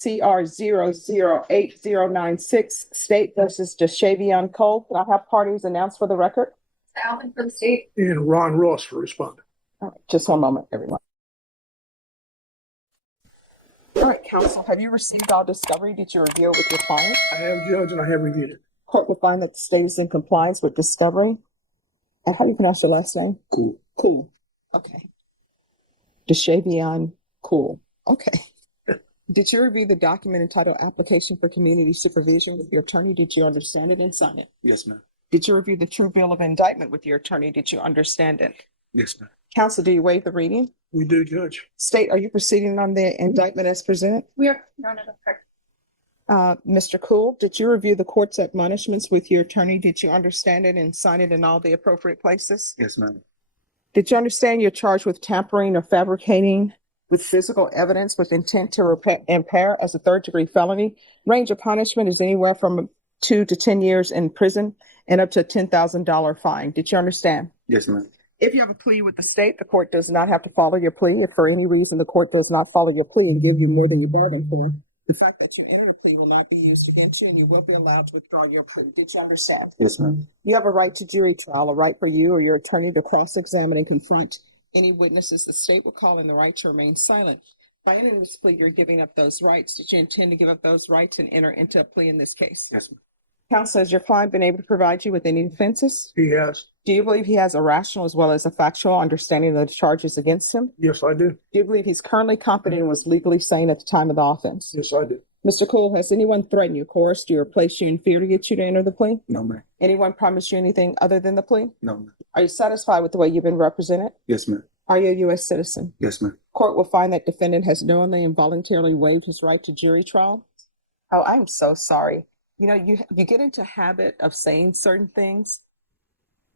CR008096, State versus Deshavion Cole. Can I have parties announced for the record? Alvin for the state. And Ron Ross for respondent. All right, just one moment, everyone. All right, counsel, have you received all discovery? Did you review it with your client? I have, Judge, and I have reviewed it. Court will find that the state is in compliance with discovery. And how do you pronounce your last name? Cool. Cool. Okay. Deshavion Cool. Okay. Did you review the document entitled Application for Community Supervision with your attorney? Did you understand it and sign it? Yes, ma'am. Did you review the true bill of indictment with your attorney? Did you understand it? Yes, ma'am. Counsel, do you waive the reading? We do, Judge. State, are you proceeding on the indictment as presented? We are, Your Honor, that's correct. Mr. Cool, did you review the court's admonishments with your attorney? Did you understand it and sign it in all the appropriate places? Yes, ma'am. Did you understand you're charged with tampering or fabricating with physical evidence with intent to impair as a third-degree felony? Range of punishment is anywhere from 2 to 10 years in prison and up to a $10,000 fine. Did you understand? Yes, ma'am. If you have a plea with the state, the court does not have to follow your plea. If for any reason the court does not follow your plea and give you more than you bargained for, the fact that you entered a plea will not be used against you and you will be allowed to withdraw your plea. Did you understand? Yes, ma'am. You have a right to jury trial, a right for you or your attorney to cross-examine and confront any witnesses the state will call, and the right to remain silent. By entering this plea, you're giving up those rights. Did you intend to give up those rights and enter into a plea in this case? Yes, ma'am. Counsel, has your client been able to provide you with any defenses? He has. Do you believe he has a rational as well as a factual understanding of the charges against him? Yes, I do. Do you believe he's currently competent and was legally sane at the time of the offense? Yes, I do. Mr. Cole, has anyone threatened you, coerced you, or placed you in fear to get you to enter the plea? No, ma'am. Anyone promised you anything other than the plea? No, ma'am. Are you satisfied with the way you've been represented? Yes, ma'am. Are you a U.S. citizen? Yes, ma'am. Court will find that defendant has knowingly and voluntarily waived his right to jury trial. Oh, I'm so sorry. You know, you get into a habit of saying certain things.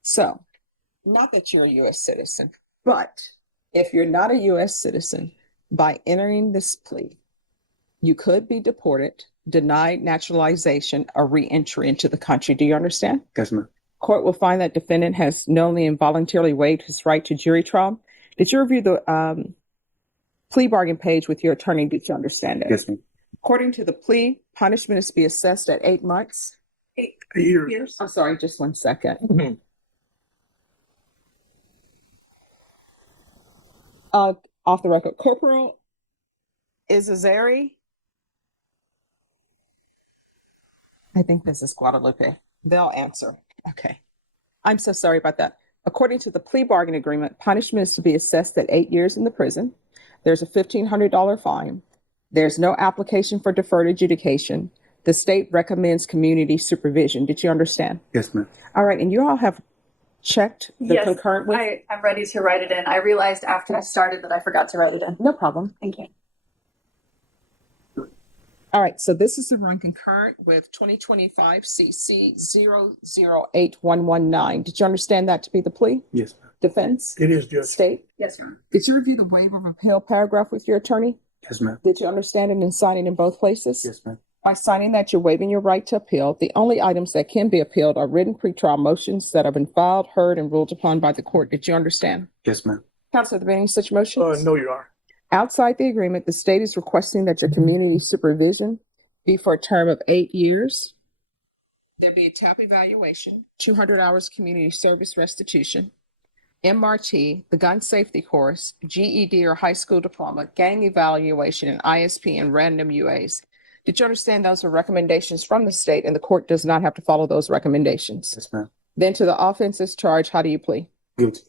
So, not that you're a U.S. citizen, but if you're not a U.S. citizen, by entering this plea, you could be deported, denied naturalization, or re-entry into the country. Do you understand? Yes, ma'am. Court will find that defendant has knowingly and voluntarily waived his right to jury trial. Did you review the plea bargain page with your attorney? Did you understand it? Yes, ma'am. According to the plea, punishment is to be assessed at 8 months. 8 A year. years. I'm sorry, just 1 second. Mhm. Off the record, Corporal Izazari. I think this is Guadalupe. They'll answer. Okay. I'm so sorry about that. According to the plea bargain agreement, punishment is to be assessed at 8 years in the prison. There's a $1,500 fine. There's no application for deferred adjudication. The state recommends community supervision. Did you understand? Yes, ma'am. All right. And you all have checked the Yes, concurrent with? I'm ready to write it in. I realized after I started that I forgot to write it in. No problem. Thank you. All right, so this is to run concurrent with 2025 CC 008119. Did you understand that to be the plea? Yes, ma'am. Defense? It is, Judge. State? Yes, Your Honor. Did you review the waiver of appeal paragraph with your attorney? Yes, ma'am. Did you understand it and sign it in both places? Yes, ma'am. By signing that, you're waiving your right to appeal. The only items that can be appealed are written pretrial motions that have been filed, heard, and ruled upon by the court. Did you understand? Yes, ma'am. Counsel, have there been any such motions? No, Your Honor. Outside the agreement, the state is requesting that your community supervision be for a term of 8 years. There be a TAP evaluation, 200 hours community service restitution, MRT, the gun safety course, GED or high school diploma, gang evaluation, and ISP and random UAs. Did you understand those are recommendations from the state and the court does not have to follow those recommendations? Yes, ma'am. Then to the offenses charge, how do you plead? Guilty.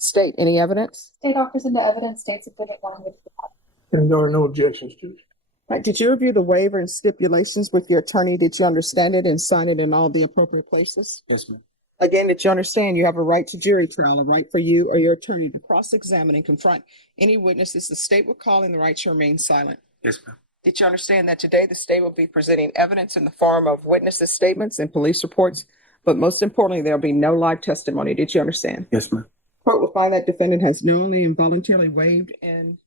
State, any evidence? State offers into evidence states exhibit 1 with the And there are no objections, Judge. Right. Did you review the waiver and stipulations with your attorney? Did you understand it and sign it in all the appropriate places? Yes, ma'am. Again, did you understand you have a right to jury trial, a right for you or your attorney to cross-examine and confront any witnesses the state will call and the right to remain silent? Yes, ma'am. Did you understand that today the state will be presenting evidence in the form of witnesses' statements and police reports, but most importantly, there'll be no live testimony? Did you understand? Yes, ma'am. Court will find that defendant has knowingly and voluntarily waived and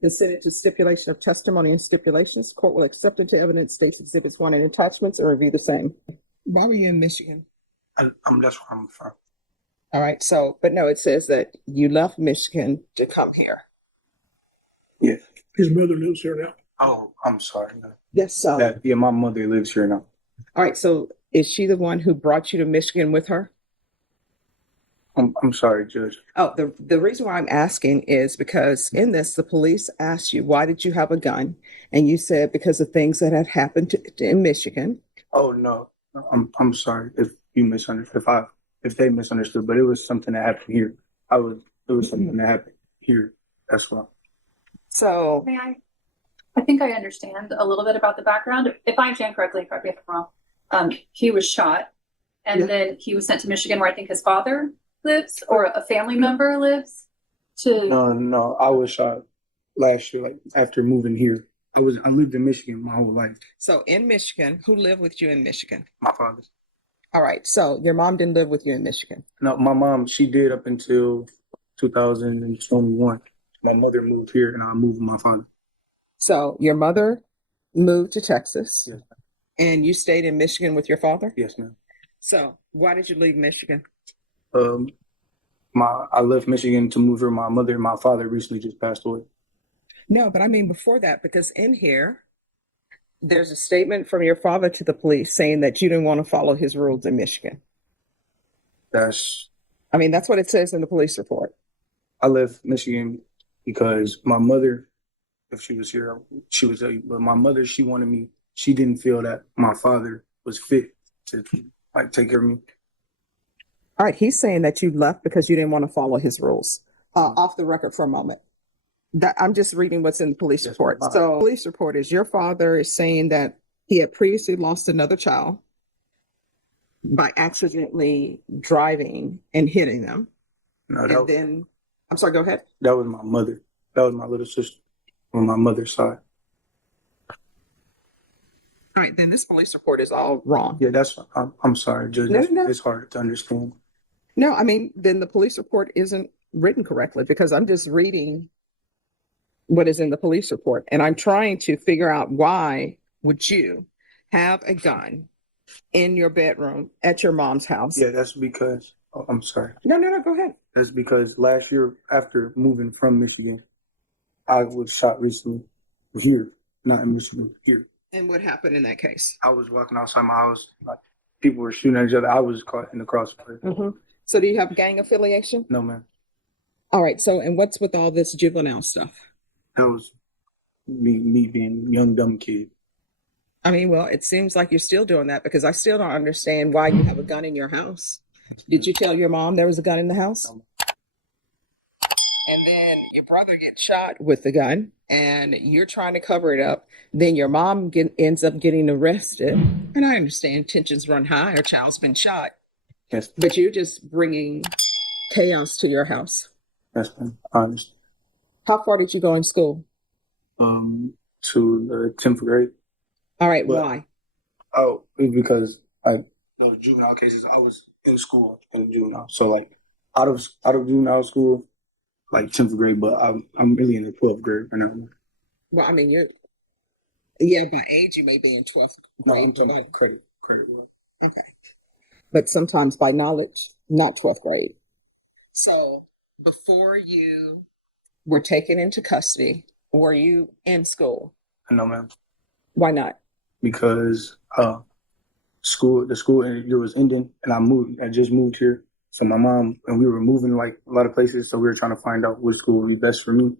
consented to stipulation of testimony and stipulations. Court will accept into evidence states exhibits 1 and attachments and review the same. Why were you in Michigan? That's where I'm from. All right. So, but no, it says that you left Michigan to come here. Yes. His mother lives here now. Oh, I'm sorry. Yes, so. Yeah, my mother lives here now. All right, so is she the one who brought you to Michigan with her? I'm sorry, Judge. Oh, the reason why I'm asking is because in this, the police asked you, why did you have a gun? And you said because of things that had happened in Michigan. Oh no, I'm sorry if you misunderstood. If they misunderstood, but it was something that happened here. It was something that happened here. That's why. So, May I think I understand a little bit about the background. If I understand correctly, correct me if I'm wrong. He was shot and Yeah. then he was sent to Michigan where I think his father lives or a family member lives to No, I was shot last year, like after moving here. I lived in Michigan my whole life. so in Michigan, who lived with you in Michigan? My father. All right, so your mom didn't live with you in Michigan. No, my mom, she did up until 2021. My mother moved here and I moved with my father. So your mother moved to Texas Yes, and you stayed in Michigan with your father? yes, ma'am. So why did you leave Michigan? Um, I left Michigan to move here. My mother and my father recently just passed away. No, but I mean before that, because in here, there's a statement from your father to the police saying that you didn't want to follow his rules in Michigan. That's I mean, that's what it says in the police report. I left Michigan because my mother, if she was here, she would tell you. But my mother, she wanted me. She didn't feel that my father was fit to like take care of me. All right, he's saying that you left because you didn't want to follow his rules. Off the record for a moment. That I'm just reading what's in the police Yes, report. ma'am. So, police report is your father is saying that he had previously lost another child by accidentally driving and hitting them. No, And then, I'm sorry, go ahead. that was my mother. That was my little sister on my mother's side. All right, then this police report is all wrong. Yeah, I'm sorry, Judge. No. It's hard to understand. No, I mean, then the police report isn't written correctly because I'm just reading what is in the police report. And I'm trying to figure out why would you have a gun in your bedroom at your mom's house? Yeah, that's because I'm sorry. No, go ahead. That's because last year after moving from Michigan, I was shot recently here, not in Michigan, here. And what happened in that case? I was walking outside my house, like people were shooting at each other. I was caught in the crossfire. So do you have gang affiliation? No, man. All right. So, and what's with all this juvenile stuff? That was me being a young, dumb kid. I mean, well, it seems like you're still doing that because I still don't understand why you have a gun in your house. Did you tell your mom there was a gun in the house? No. And then your brother gets shot with the gun and you're trying to cover it up. Then your mom ends up getting arrested. And I understand tensions run high, her child's been shot, Yes, but you're just bringing chaos to your house. yes, man. I understand. How far did you go in school? To the 10th grade. All right, But- why? Oh, it's because those juvenile cases, I was in school in juvenile. So like out of juvenile school, like 10th grade, but I'm really in the 12th grade right now. Well, I mean, by age, you may be in 12th No, grade. I'm talking about credit. Okay. But sometimes by knowledge, not 12th grade. So before you were taken into custody, were you in school? No, ma'am. Why not? Because the school year was ending and I just moved here. So my mom and we were moving like a lot of places, so we were trying to find out which school would be best for me.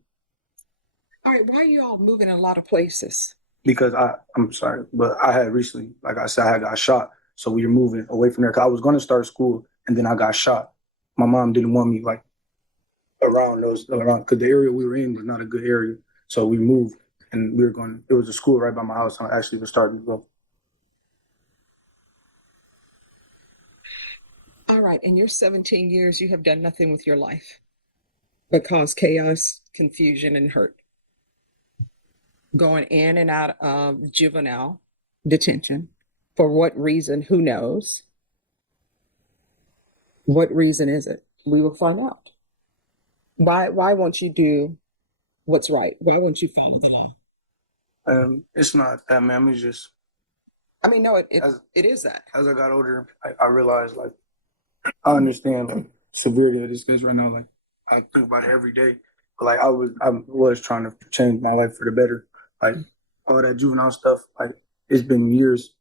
All right, why are you all moving in a lot of places? Because I'm sorry, but I had recently, like I said, I got shot. So we were moving away from there. Cause I was gonna start school and then I got shot. My mom didn't want me like around because the area we were in was not a good area. So we moved and it was a school right by my house. I actually was starting to go. All right, in your 17 years, you have done nothing with your life but cause chaos, confusion, and hurt. Going in and out of juvenile detention. For what reason? Who knows? What reason is it? We will find out. Why won't you do what's right? Why won't you follow the law? It's not that, ma'am. It's just I mean, no, it As- is that. as I got older, I realized like I understand like severity of this case right now. Like I think about it every day. But like I was trying to change my life for the better. Like all that juvenile stuff, like it's been years.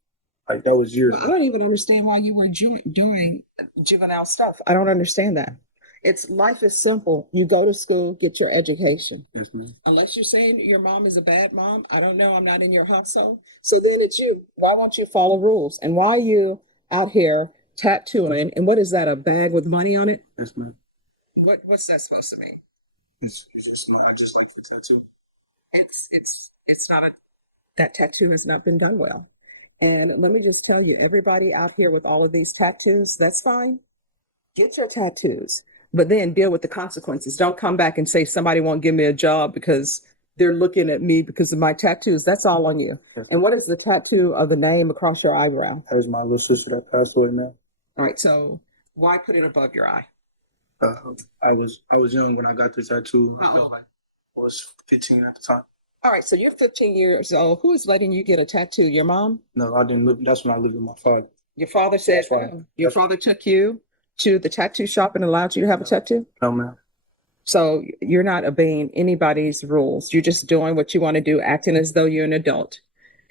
Like that was years. I don't even understand why you were doing juvenile stuff. I don't understand that. It's life is simple. You go to school, get your education. Yes, ma'am. Unless you're saying your mom is a bad mom, I don't know. I'm not in your household. So then it's you. Why won't you follow rules? And why are you out here tattooing? And what is that? A bag with money on it? Yes, ma'am. What's that supposed to mean? It's just I just like the tattoo. It's not a that tattoo has not been done well. And let me just tell you, everybody out here with all of these tattoos, that's fine. Get your tattoos, but then deal with the consequences. Don't come back and say somebody won't give me a job because they're looking at me because of my tattoos. That's all on you. Yes. And what is the tattoo of the name across your eyebrow? That is my little sister that passed away now. All right, so why put it above your eye? I was young when I got this tattoo. I Uh-oh. felt like I was 15 at the time. All right, so you're 15 years old. Who is letting you get a tattoo? Your mom? No, I didn't live. That's when I lived with my father. Your father said, That's right. no. Your father took you to the tattoo shop and allowed you to have a tattoo? No, ma'am. So you're not obeying anybody's rules. You're just doing what you want to do, acting as though you're an adult.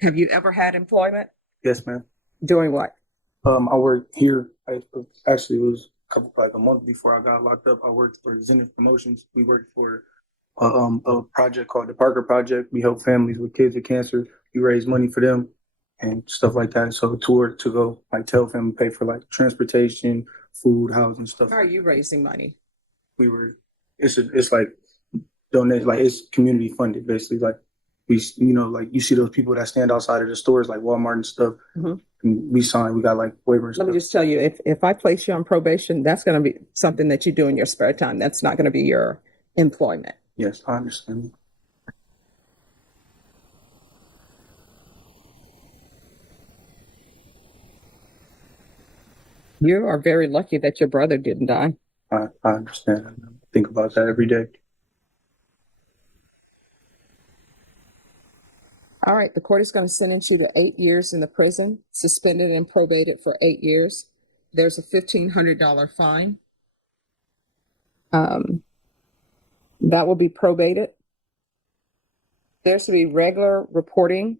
Have you ever had employment? Yes, ma'am. Doing what? I worked here. Actually, it was like a month before I got locked up. I worked for Zenith Promotions. We worked for a project called the Parker Project. We help families with kids with cancer. We raise money for them and stuff like that. So a tour to go like tell them pay for like transportation, food, housing, stuff. How are you raising money? It's like donate, like it's community funded basically. Like like you see those people that stand outside of the stores like Walmart and stuff. Mm-hmm. And we got like waivers. Let me just tell you, if I place you on probation, that's going to be something that you do in your spare time. That's not going to be your employment. Yes, I understand. You are very lucky that your brother didn't die. I understand. I think about that every day. All right, the court is going to sentence you to 8 years in the prison, suspended and probated for 8 years. There's a $1,500 fine. That will be probated. There's to be regular reporting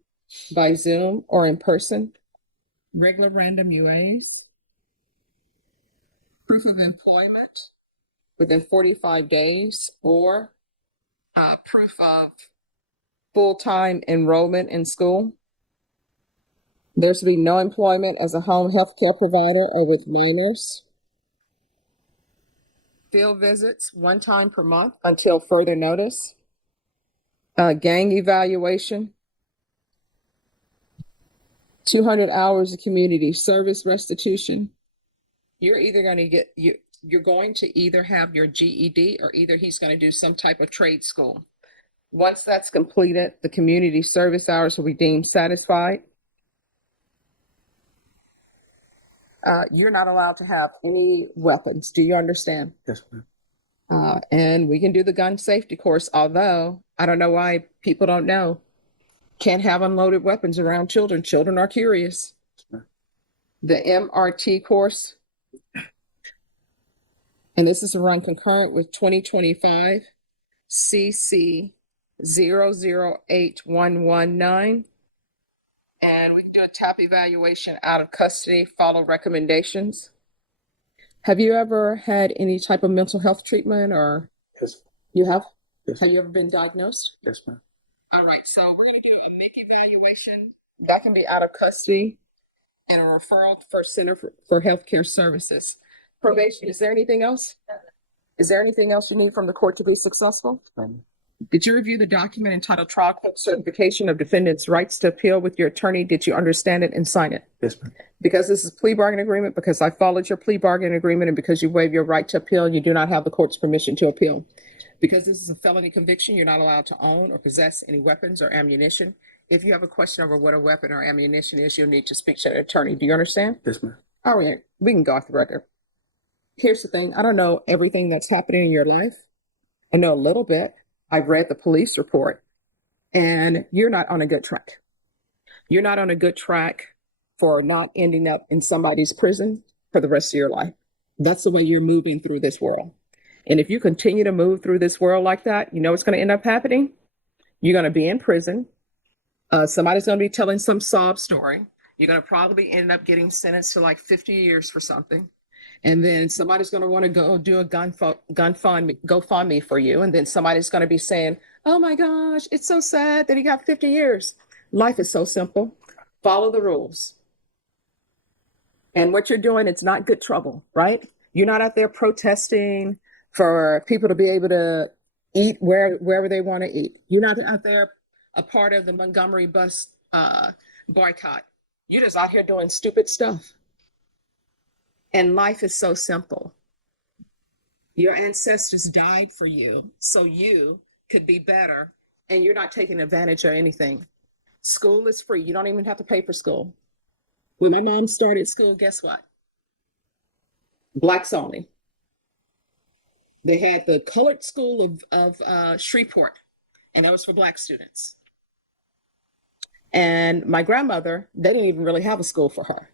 by Zoom or in person, regular random UAs, proof of employment within 45 days, or proof of full-time enrollment in school. There's to be no employment as a home health care provider or with minors. Field visits 1 time per month until further notice. Gang evaluation. 200 hours of community service restitution. You're going to either have your GED or either he's going to do some type of trade school. Once that's completed, the community service hours will be deemed satisfied. You're not allowed to have any weapons. Do you understand? Yes, ma'am. And we can do the gun safety course, although I don't know why people don't know. Can't have unloaded weapons around children. Children are curious. Yes, the MRT course, and this is to run concurrent with 2025 CC 008119. And we can do a TAP evaluation out of custody, follow recommendations. Have you ever had any type of mental health treatment or? Yes. You have? Yes. Have you ever been diagnosed? Yes, ma'am. All right, so we're going to do a MIC evaluation. That can be out of custody and a referral for Center for Healthcare Services. Probation, is there anything else? Is there anything else you need from the court to be successful? Did you review the document entitled Trial Court Certification of Defendant's Rights to Appeal with your attorney? Did you understand it and sign it? Yes, ma'am. Because this is a plea bargain agreement, because I followed your plea bargain agreement, and because you waive your right to appeal, you do not have the court's permission to appeal. Because this is a felony conviction, you're not allowed to own or possess any weapons or ammunition. If you have a question over what a weapon or ammunition is, you'll need to speak to an attorney. Do you understand? Yes, ma'am. All right, we can go off the record. Here's the thing. I don't know everything that's happening in your life. I know a little bit. I've read the police report, and you're not on a good track. You're not on a good track for not ending up in somebody's prison for the rest of your life. That's the way you're moving through this world. And if you continue to move through this world like that, you know what's going to end up happening? You're going to be in prison. Somebody's going to be telling some sob story. You're going to probably end up getting sentenced to like 50 years for something. And then somebody's going to want to go do a GoFundMe for you. And then somebody's going to be saying, oh my gosh, it's so sad that he got 50 years. Life is so simple. Follow the rules. And what you're doing, it's not good trouble, right? You're not out there protesting for people to be able to eat wherever they want to eat. You're not out there a part of the Montgomery bus boycott. You're just out here doing stupid stuff. And life is so simple. Your ancestors died for you so you could be better, and you're not taking advantage of anything. School is free. You don't even have to pay for school. When my mom started school, guess what? Blacks only. They had the colored school of Shreveport, and that was for Black students. And my grandmother, they didn't even really have a school for her.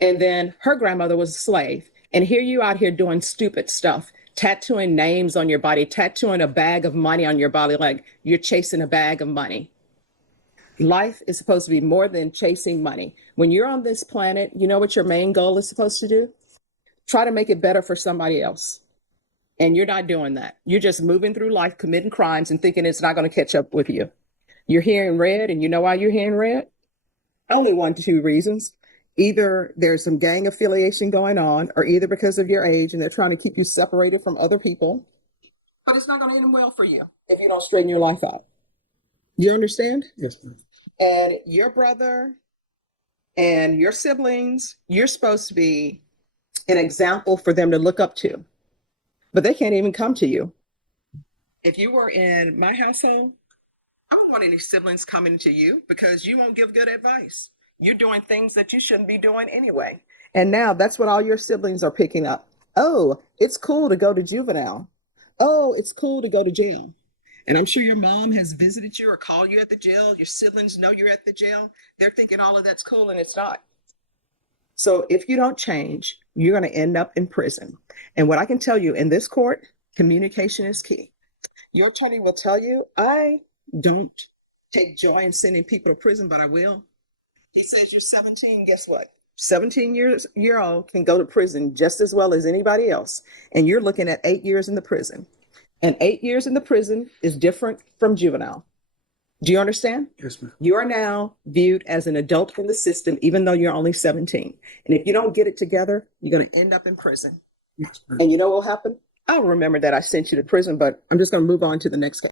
And then her grandmother was a slave. And here you out here doing stupid stuff, tattooing names on your body, tattooing a bag of money on your body like you're chasing a bag of money. Life is supposed to be more than chasing money. When you're on this planet, you know what your main goal is supposed to do? Try to make it better for somebody else. And you're not doing that. You're just moving through life, committing crimes and thinking it's not going to catch up with you. You're hearing red, and you know why you're hearing red? Only 1 to 2 reasons. Either there's some gang affiliation going on, or either because of your age and they're trying to keep you separated from other people. But it's not going to end well for you if you don't straighten your life out. You understand? Yes, ma'am. And your brother and your siblings, you're supposed to be an example for them to look up to. But they can't even come to you. If you were in my household, I don't want any siblings coming to you because you won't give good advice. You're doing things that you shouldn't be doing anyway. And now that's what all your siblings are picking up. Oh, it's cool to go to juvenile. Oh, it's cool to go to jail. And I'm sure your mom has visited you or called you at the jail. Your siblings know you're at the jail. They're thinking all of that's cool, and it's not. So if you don't change, you're going to end up in prison. And what I can tell you in this court, communication is key. Your attorney will tell you, I don't take joy in sending people to prison, but I will. He says you're 17. Guess what? 17-year-old can go to prison just as well as anybody else. And you're looking at 8 years in the prison. And 8 years in the prison is different from juvenile. Do you understand? Yes, ma'am. You are now viewed as an adult in the system, even though you're only 17. And if you don't get it together, you're going to end up in prison. Yes, ma'am. And you know what will happen? I'll remember that I sent you to prison, but I'm just going to move on to the next case.